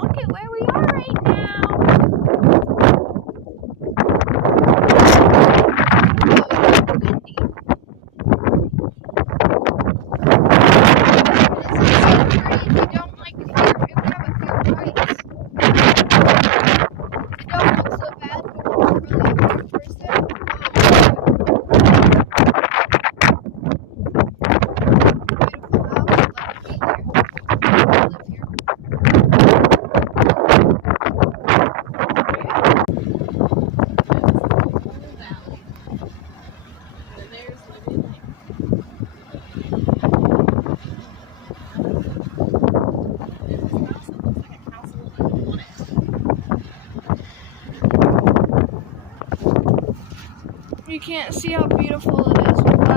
Look at where we are right now. You can't see how beautiful it is.